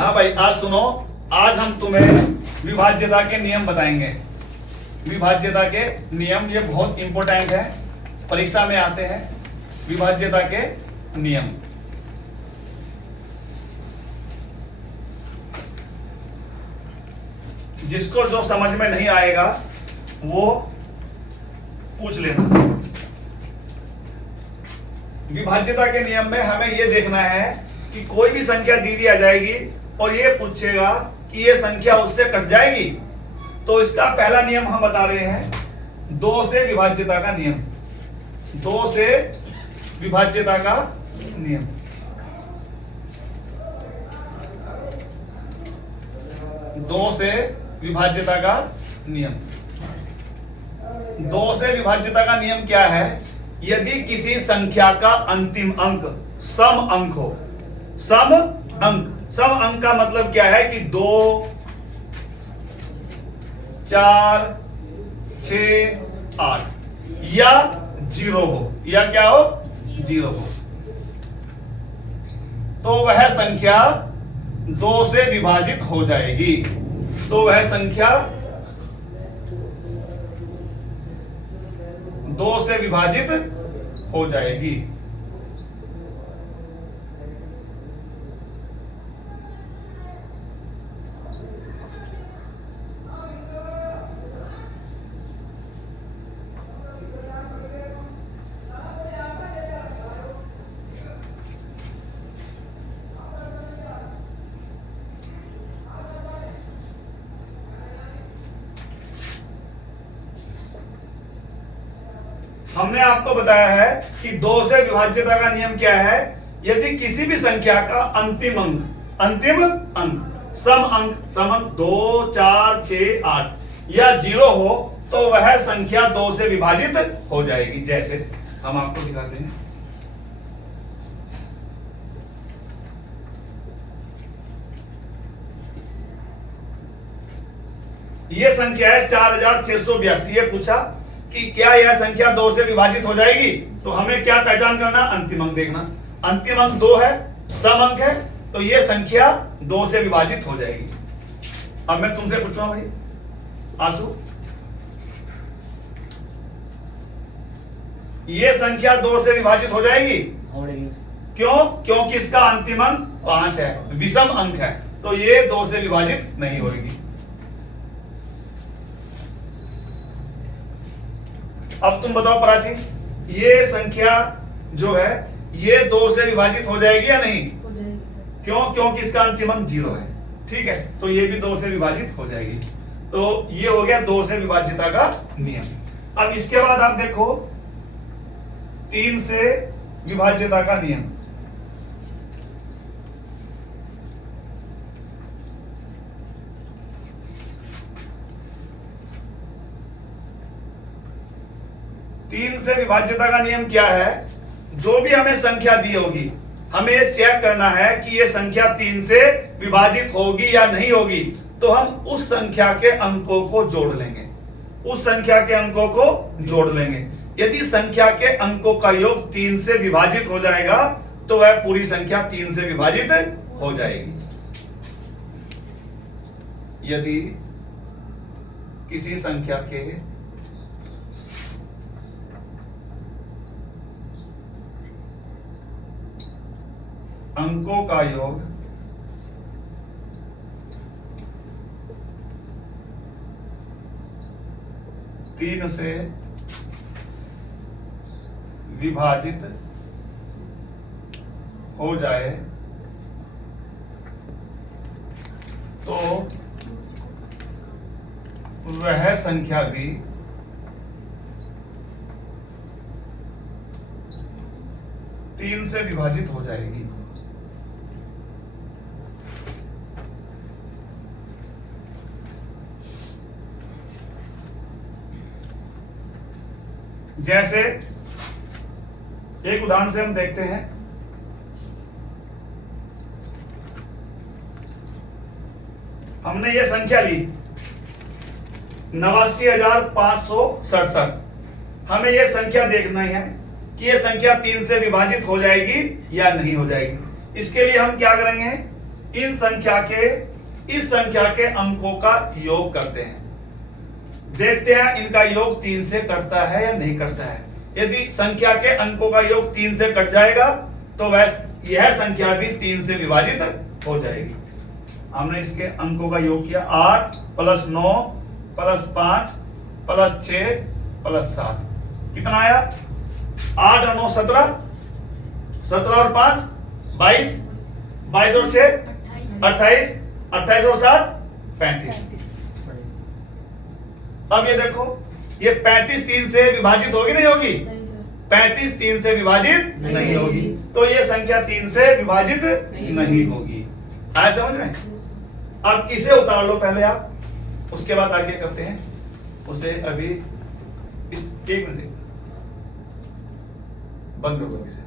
हाँ भाई, आज सुनो, आज हम तुम्हें विभाज्यता के नियम बताएंगे। विभाज्यता के नियम ये बहुत इंपॉर्टेंट है, परीक्षा में आते हैं। विभाज्यता के नियम, जिसको जो समझ में नहीं आएगा वो पूछ लेना। विभाज्यता के नियम में हमें यह देखना है कि कोई भी संख्या दी हुई आ जाएगी और ये पूछेगा कि ये संख्या उससे कट जाएगी, तो इसका पहला नियम हम बता रहे हैं, 2 से विभाज्यता का नियम। 2 से विभाज्यता का नियम। दो से विभाज्यता का नियम। 2 से विभाज्यता का नियम क्या है? यदि किसी संख्या का अंतिम अंक सम अंक हो, सम अंक का मतलब क्या है कि 2, 4, 6, 8 या 0 हो, या क्या हो? 0 हो, तो वह संख्या 2 से विभाजित हो जाएगी। तो वह संख्या 2 से विभाजित हो जाएगी। हमने आपको बताया है कि 2 से विभाज्यता का नियम क्या है? यदि किसी भी संख्या का अंतिम अंक सम अंक 2, 4, 6, 8 या 0 हो, तो वह संख्या 2 से विभाजित हो जाएगी। जैसे हम आपको दिखाते हैं, यह संख्या है 4682। ये पूछा कि क्या यह संख्या 2 से विभाजित हो जाएगी, तो हमें क्या पहचान करना? अंतिम अंक देखना। अंतिम अंक 2 है, सम अंक है, तो यह संख्या 2 से विभाजित हो जाएगी। अब मैं तुमसे पूछूंगा भाई आंसू, यह संख्या 2 से विभाजित हो जाएगी? क्यों? क्योंकि इसका अंतिम अंक 5 है, विषम अंक है, तो यह 2 से विभाजित नहीं होगी। अब तुम बताओ प्राची, ये संख्या जो है ये 2 से विभाजित हो जाएगी या नहीं? हो जाएगी। क्यों? क्योंकि इसका अंतिम अंक 0 है। ठीक है, तो ये भी 2 से विभाजित हो जाएगी। तो ये हो गया 2 से विभाज्यता का नियम। अब इसके बाद आप देखो 3 से विभाज्यता का नियम। तीन से विभाज्यता का नियम क्या है? जो भी हमें संख्या दी होगी, हमें ये चेक करना है कि ये संख्या 3 से विभाजित होगी या नहीं होगी, तो हम उस संख्या के अंकों को जोड़ लेंगे। उस संख्या के अंकों को जोड़ लेंगे। यदि संख्या के अंकों का योग 3 से विभाजित हो जाएगा, तो वह पूरी संख्या 3 से विभाजित हो जाएगी। यदि किसी संख्या के अंकों का योग 3 से विभाजित हो जाए, तो वह संख्या भी 3 से विभाजित हो जाएगी। जैसे एक उदाहरण से हम देखते हैं, हमने ये संख्या ली 89,567। हमें यह संख्या देखना है कि यह संख्या 3 से विभाजित हो जाएगी या नहीं हो जाएगी। इसके लिए हम क्या करेंगे, इन संख्या के इस संख्या के अंकों का योग करते हैं। देखते हैं इनका योग 3 से कटता है या नहीं कटता है। यदि संख्या के अंकों का योग 3 से कट जाएगा तो यह संख्या भी 3 से विभाजित हो जाएगी। हमने इसके अंकों का योग किया 8 + 9 + 5 + 6 + 7 कितना आया? 8 और 9 17, 17 और 5 22, 22 और 6 28, 28 और 7 35। अब ये देखो ये 35 3 से विभाजित होगी नहीं होगी? 35 3 से विभाजित नहीं होगी, तो ये संख्या 3 से विभाजित नहीं होगी। आया समझ में? अब इसे उतार लो पहले आप, उसके बाद आगे करते हैं। उसे अभी 1 मिनट बंद करो इसे।